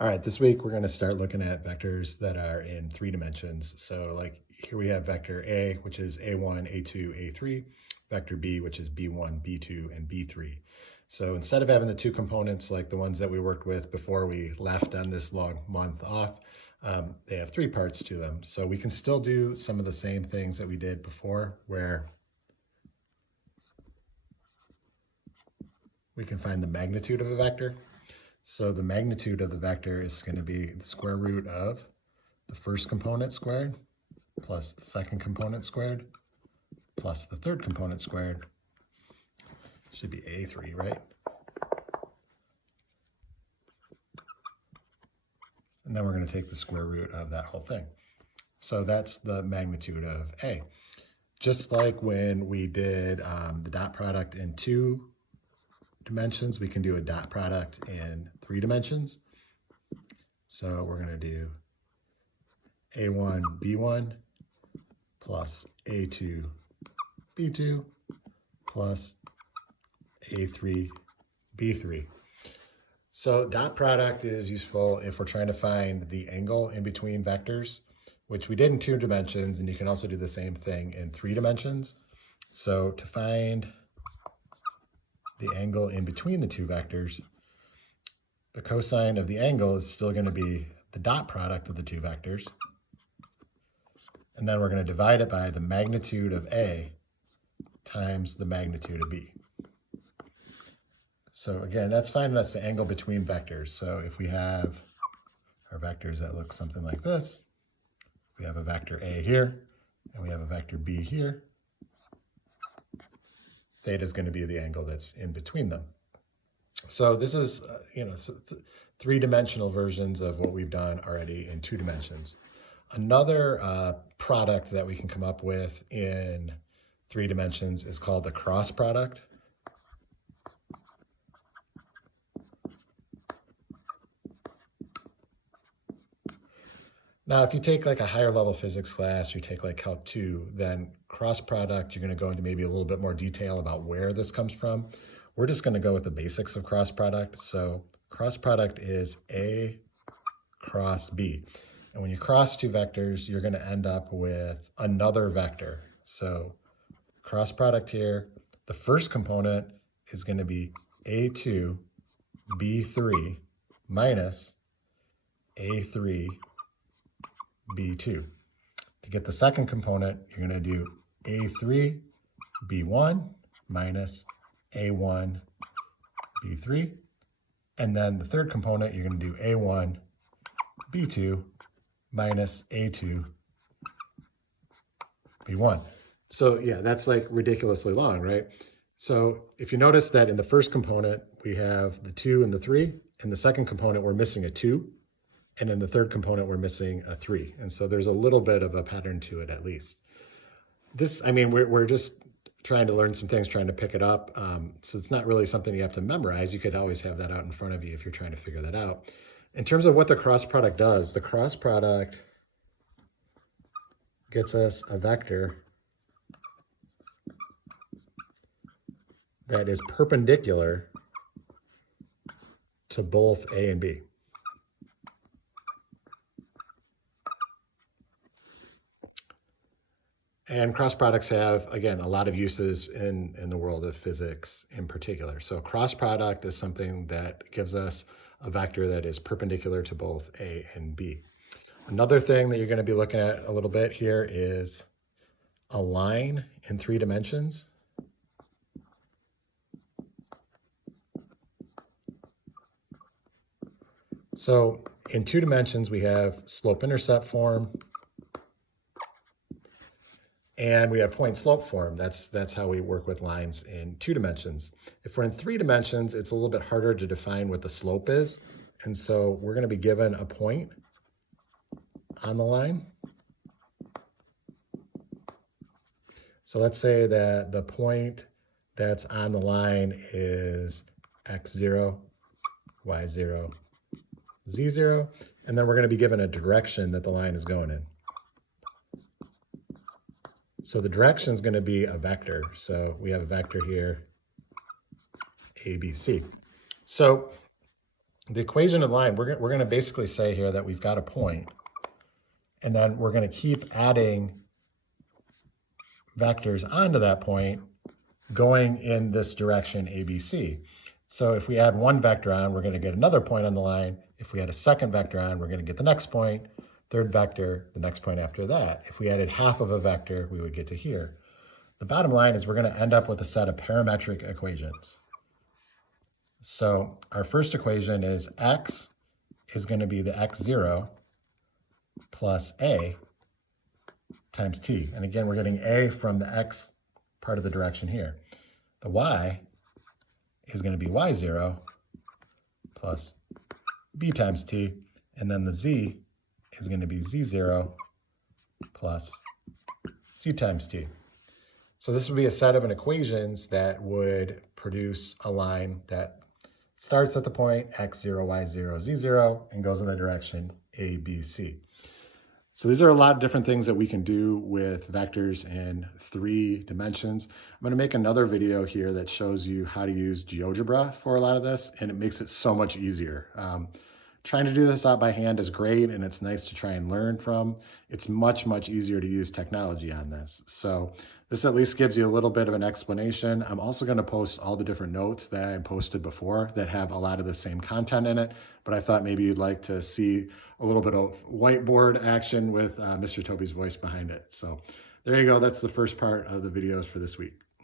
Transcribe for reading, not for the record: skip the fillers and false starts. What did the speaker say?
All right, this week we're going to start looking at vectors that are in 3 dimensions. So like here we have vector A, which is A1, A2, A3, vector B, which is B1, B2, and B3. So instead of having the two components like the ones that we worked with before we left on this long month off, they have 3 parts to them. So we can still do some of the same things that we did before, where we can find the magnitude of a vector. So the magnitude of the vector is going to be the square root of the first component squared plus the second component squared plus the third component squared. Should be A3, right? And then we're going to take the square root of that whole thing. So that's the magnitude of A. Just like when we did the dot product in 2 dimensions, we can do a dot product in 3 dimensions. So we're going to do A1, B1 plus A2, B2 plus A3, B3. So dot product is useful if we're trying to find the angle in between vectors, which we did in 2 dimensions, and you can also do the same thing in 3 dimensions. So to find the angle in between the 2 vectors, the cosine of the angle is still going to be the dot product of the 2 vectors. And then we're going to divide it by the magnitude of A times the magnitude of B. So again, that's finding us the angle between vectors. So if we have our vectors that look something like this, we have a vector A here, and we have a vector B here, theta is going to be the angle that's in between them. So this is, 3-dimensional versions of what we've done already in 2 dimensions. Another product that we can come up with in 3 dimensions is called the cross product. Now, if you take like a higher level physics class, you take like Calc 2, then cross product, you're going to go into maybe a little bit more detail about where this comes from. We're just going to go with the basics of cross product. So cross product is A cross B. And when you cross 2 vectors, you're going to end up with another vector. So cross product here, the first component is going to be A2 B3 minus A3 B2. To get the second component, you're going to do A3 B1 minus A1 B3. And then the third component, you're going to do A1 B2 minus A2 B1. So yeah, that's like ridiculously long, right? So if you notice that in the first component, we have the 2 and the 3. In the second component, we're missing a 2. And in the third component, we're missing a 3. And so there's a little bit of a pattern to it, at least. This, we're just trying to learn some things, trying to pick it up. So it's not really something you have to memorize. You could always have that out in front of you if you're trying to figure that out. In terms of what the cross product does, the cross product gets us a vector that is perpendicular to both A and B. And cross products have, again, a lot of uses in the world of physics in particular. So cross product is something that gives us a vector that is perpendicular to both A and B. Another thing that you're going to be looking at a little bit here is a line in 3 dimensions. So in 2 dimensions, we have slope-intercept form, and we have point-slope form. That's how we work with lines in 2 dimensions. If we're in 3 dimensions, it's a little bit harder to define what the slope is. And so we're going to be given a point on the line. So let's say that the point that's on the line is x0, y0, z0, and then we're going to be given a direction that the line is going in. So the direction is going to be a vector. So we have a vector here, ABC. So the equation of the line, we're going to basically say here that we've got a point, and then we're going to keep adding vectors onto that point going in this direction ABC. So if we add one vector on, we're going to get another point on the line. If we add a second vector on, we're going to get the next point, third vector, the next point after that. If we added half of a vector, we would get to here. The bottom line is we're going to end up with a set of parametric equations. So our first equation is x is going to be the x0 plus a times t. And again, we're getting a from the x part of the direction here. The y is going to be y0 plus b times t. And then the z is going to be z0 plus c times t. So this would be a set of equations that would produce a line that starts at the point x0, y0, z0 and goes in the direction a, b, c. So these are a lot of different things that we can do with vectors in 3 dimensions. I'm going to make another video here that shows you how to use GeoGebra for a lot of this, and it makes it so much easier. Trying to do this out by hand is great, and it's nice to try and learn from. It's much, much easier to use technology on this. So this at least gives you a little bit of an explanation. I'm also going to post all the different notes that I posted before that have a lot of the same content in it, but I thought maybe you'd like to see a little bit of whiteboard action with Mr. Toby's voice behind it. So there you go. That's the first part of the videos for this week.